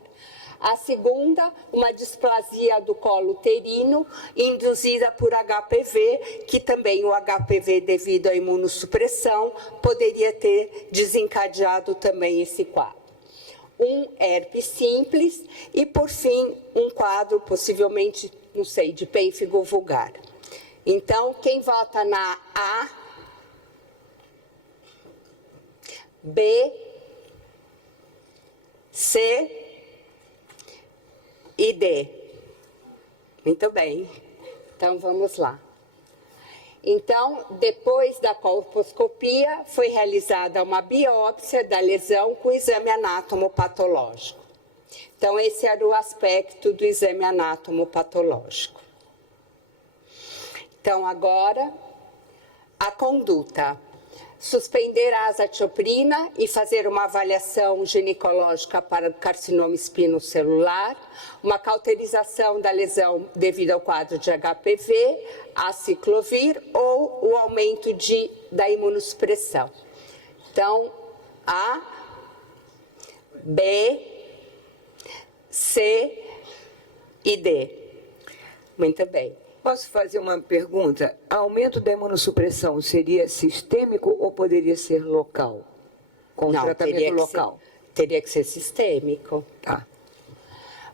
A segunda, uma displasia do colo uterino induzida por HPV, que também o HPV, devido à imunossupressão, poderia ter desencadeado também esse quadro. Um herpes simples e, por fim, um quadro possivelmente, não sei, de pênfigo vulgar. Então, quem vota na A, B, C e D? Muito bem. Então, vamos lá. Então, depois da colposcopia, foi realizada uma biópsia da lesão com exame anatomopatológico. Então, esse era o aspecto do exame anatomopatológico. Então, agora, a conduta. Suspender a azatioprina e fazer uma avaliação ginecológica para carcinoma espinocelular, uma cauterização da lesão devido ao quadro de HPV, aciclovir ou o aumento da imunossupressão. Então, A, B, C e D. Muito bem. Posso fazer uma pergunta? Aumento da imunossupressão seria sistêmico ou poderia ser local? Com Não, tratamento local? Teria que ser sistêmico. Tá.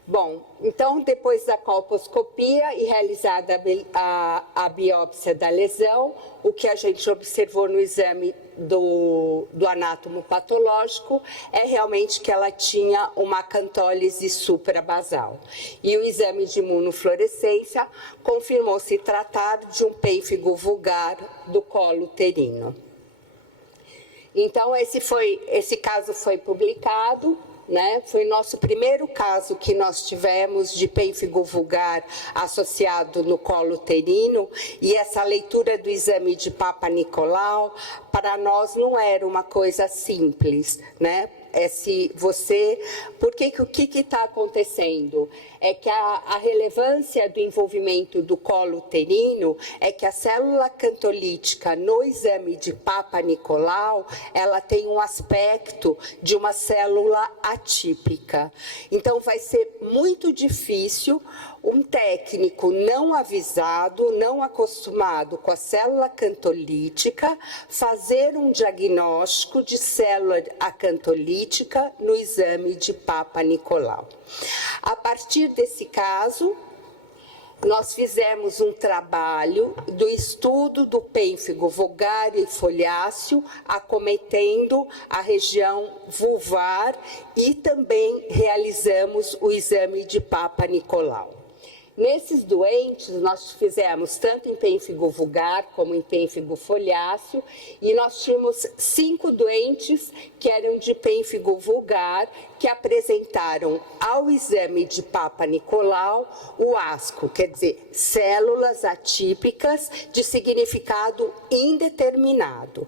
Bom, então, depois da colposcopia e realizada a biópsia da lesão, o que a gente observou no exame do anátomo patológico é realmente que ela tinha uma acantólise suprabasal. E o exame de imunofluorescência confirmou se tratar de um pênfigo vulgar do colo uterino. Então, esse caso foi publicado, né? Foi nosso primeiro caso que nós tivemos de pênfigo vulgar associado no colo uterino, e essa leitura do exame de Papa Nicolau, para nós não era uma coisa simples, né? Porque o que está acontecendo? É que a relevância do envolvimento do colo uterino é que a célula cantolítica no exame de Papa Nicolau, ela tem um aspecto de uma célula atípica. Então vai ser muito difícil um técnico não avisado, não acostumado com a célula cantolítica, fazer um diagnóstico de célula acantolítica no exame de Papa Nicolau. A partir desse caso, nós fizemos um trabalho do estudo do pênfigo vulgar e foliáceo, acometendo a região vulvar, e também realizamos o exame de Papa Nicolau. Nesses doentes, nós fizemos tanto em pênfigo vulgar como em pênfigo foliáceo, e nós tínhamos 5 doentes que eram de pênfigo vulgar, que apresentaram ao exame de Papa Nicolau o asco, quer dizer, células atípicas de significado indeterminado.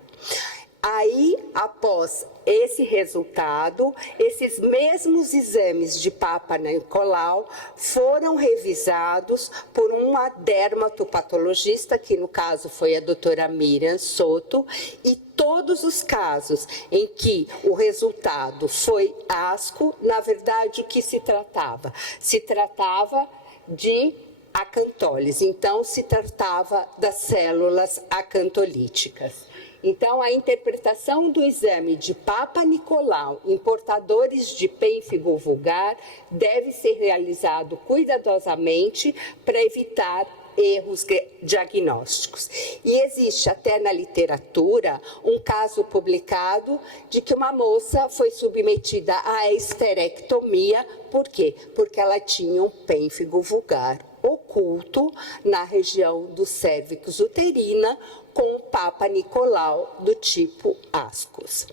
Aí, após esse resultado, esses mesmos exames de Papa Nicolau foram revisados por uma dermatopatologista, que no caso foi a doutora Miriam Soto, e todos os casos em que o resultado foi asco, na verdade, o que se tratava? Se tratava de acantólise, então se tratava das células acantolíticas. Então, a interpretação do exame de Papa Nicolau em portadores de pênfigo vulgar deve ser realizado cuidadosamente para evitar erros diagnósticos. E existe até na literatura um caso publicado de que uma moça foi submetida à esterectomia. Por quê? Porque ela tinha um pênfigo vulgar oculto na região do cérvix uterina, com Papa Nicolau do tipo ascus.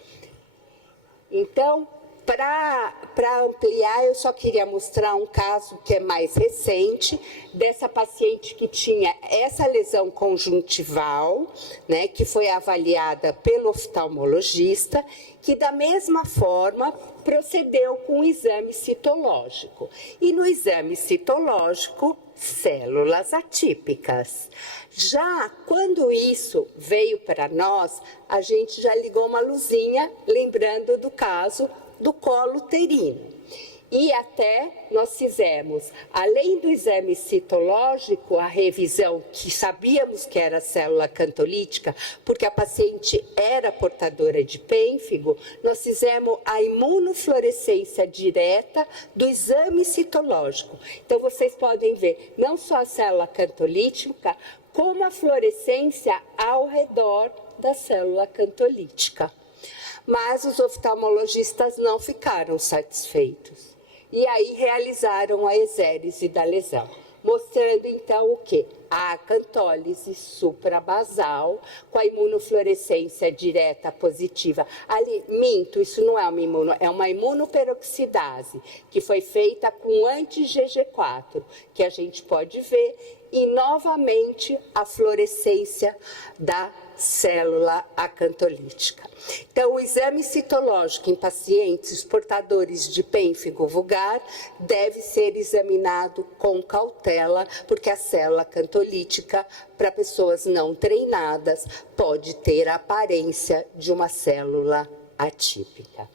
Então, para ampliar, eu só queria mostrar um caso que é mais recente, dessa paciente que tinha essa lesão conjuntival, né, que foi avaliada pelo oftalmologista, que da mesma forma procedeu com o exame citológico. E no exame citológico, células atípicas. Já quando isso veio para nós, a gente já ligou uma luzinha, lembrando do caso do colo uterino. E até nós fizemos, além do exame citológico, a revisão que sabíamos que era célula cantolítica, porque a paciente era portadora de pênfigo, nós fizemos a imunofluorescência direta do exame citológico. Então, vocês podem ver não só a célula cantolítica, como a fluorescência ao redor da célula cantolítica. Mas os oftalmologistas não ficaram satisfeitos. E aí realizaram a exérese da lesão, mostrando então o quê? A acantólise suprabasal com a imunofluorescência direta positiva. Ali, minto, isso não é uma imunoperoxidase, que foi feita com anti-GG4, que a gente pode ver, e novamente a fluorescência da célula acantolítica. Então, o exame citológico em pacientes portadores de pênfigo vulgar deve ser examinado com cautela, porque a célula acantolítica, para pessoas não treinadas, pode ter a aparência de uma célula atípica.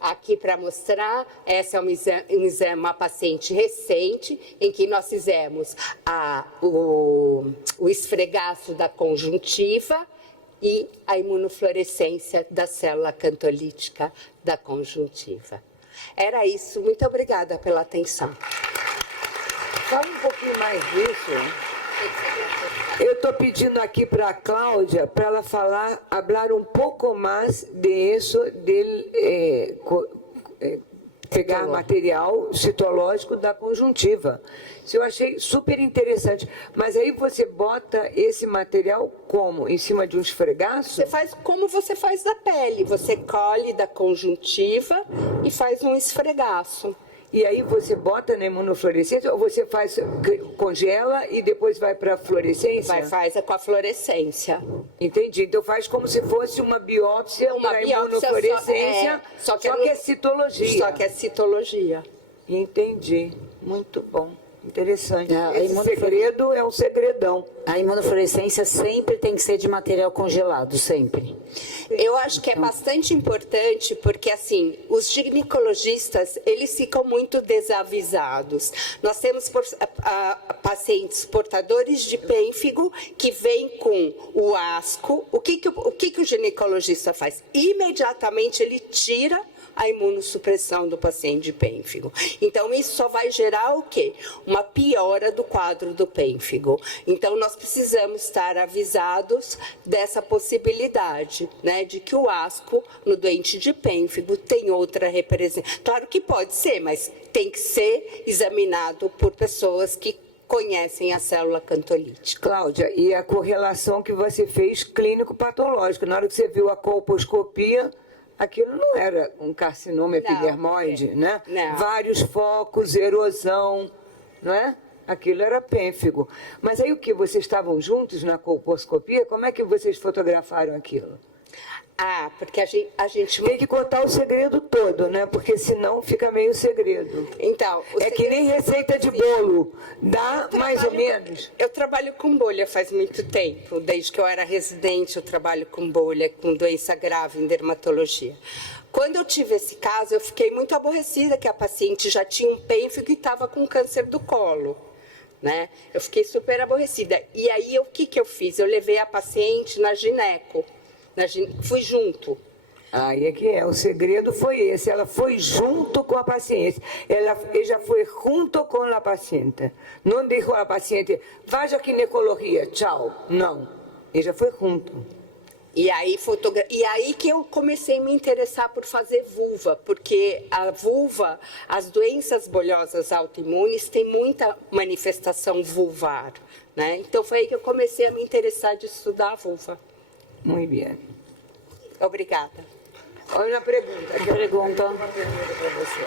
Aqui para mostrar, essa é uma paciente recente, em que nós fizemos o esfregaço da conjuntiva e a imunofluorescência da célula cantolítica da conjuntiva. Era isso. Muito obrigada pela atenção. Fala um pouquinho mais disso. Eu estou pedindo aqui para a Cláudia para ela falar pouco mais de isso, pegar material citológico da conjuntiva. Isso eu achei super interessante. Mas aí você bota esse material como? Em cima de um esfregaço? Você faz como você faz da pele. Você colhe da conjuntiva e faz um esfregaço. E aí você bota na imunofluorescência ou você congela e depois vai para a fluorescência? Faz com a fluorescência. Entendi. Então faz como se fosse uma biópsia para imunofluorescência, só que é citologia. Só que é citologia. Entendi. Muito bom. Interessante. A Esse segredo é um segredão. A imunofluorescência sempre tem que ser de material congelado, sempre. Eu acho que é bastante importante porque, assim, os ginecologistas, eles ficam muito desavisados. Nós temos pacientes portadores de pênfigo que vêm com o asco. O que o ginecologista faz? Imediatamente ele tira a imunossupressão do paciente de pênfigo. Então, isso só vai gerar o quê? Uma piora do quadro do pênfigo. Então, nós precisamos estar avisados dessa possibilidade, né, de que o asco no doente de pênfigo tem outra representação. Claro que pode ser, mas tem que ser examinado por pessoas que conhecem a célula cantolítica. Cláudia, e a correlação que você fez clínico-patológica, na hora que você viu a colposcopia, aquilo não era um carcinoma epidermoide, né? Não. Vários focos, erosão, não é? Aquilo era pênfigo. Mas aí o que? Vocês estavam juntos na colposcopia? Como é que vocês fotografaram aquilo? Porque a gente... Tem que contar o segredo todo, né? Porque senão fica meio segredo. Então, É que nem receita de bolo. Dá mais ou menos. Eu trabalho com bolha faz muito tempo. Desde que eu era residente, eu trabalho com bolha, com doença grave em dermatologia. Quando eu tive esse caso, eu fiquei muito aborrecida que a paciente já tinha um pênfigo e estava com câncer do colo, né? Eu fiquei super aborrecida. E aí, o que eu fiz? Eu levei a paciente na gineco. Fui junto. Aí é que é, o segredo foi esse, ela foi junto com a paciente, ela foi junto com a paciente, não disse à paciente, vá à ginecologia, tchau, não, ela foi junto. E aí que eu comecei a me interessar por fazer vulva, porque a vulva, as doenças bolhosas autoimunes têm muita manifestação vulvar, né? Então foi aí que eu comecei a me interessar de estudar a vulva. Muito bem. Obrigada. Olha a pergunta. Uma pergunta. Uma pergunta para você.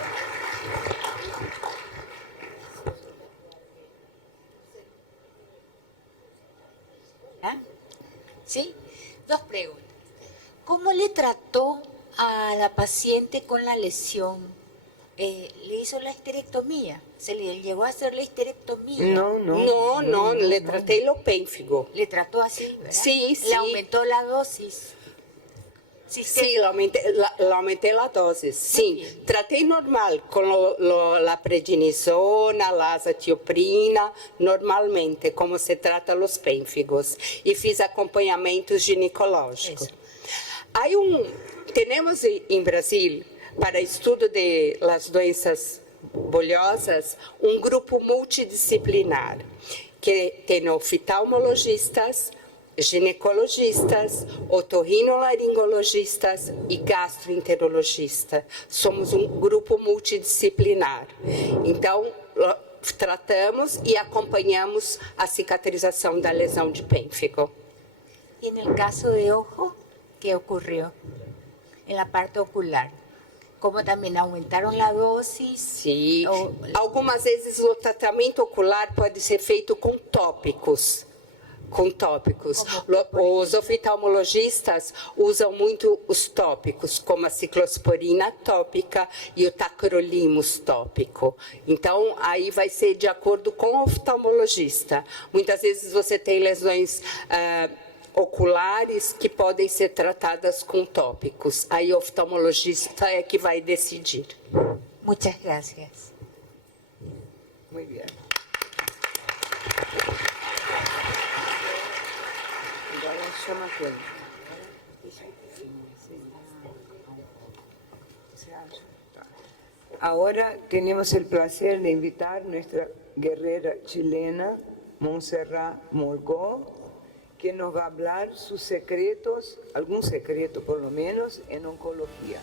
¿Sí? Dos preguntas. ¿Cómo le trató a la paciente con la lesión? ¿Le hizo la histerectomía? ¿Se le llegó a hacer la histerectomía? No. Le traté lo pênfigo. Le trató así, ¿verdad? Sí. Le aumentó la dosis. Sim, aumentei a dose. Sim, tratei normal com a prednisona, a azatioprina, normalmente, como se trata os pênfigos. E fiz acompanhamentos ginecológicos. Temos em Brasil, para estudo de las doenças bolhosas, um grupo multidisciplinar, que tem oftalmologistas, ginecologistas, otorrinolaringologistas e gastroenterologistas. Somos um grupo multidisciplinar. Então, tratamos e acompanhamos a cicatrização da lesão de pênfigo. Y en el caso de ojo, ¿qué ocurrió? En la parte ocular. ¿Cómo también aumentaron la dosis? Sim. Algumas vezes o tratamento ocular pode ser feito com tópicos. Os oftalmologistas usam muito os tópicos, como a ciclosporina tópica e o tacrolimus tópico. Então, aí vai ser de acordo com o oftalmologista. Muitas vezes você tem lesões oculares que podem ser tratadas com tópicos. Aí o oftalmologista é que vai decidir. Muchas gracias. Muy bien. Ahora tenemos el placer de invitar a nuestra guerrera chilena, Montserrat Morgó, que nos va a hablar sus secretos, algún secreto por lo menos, en oncología.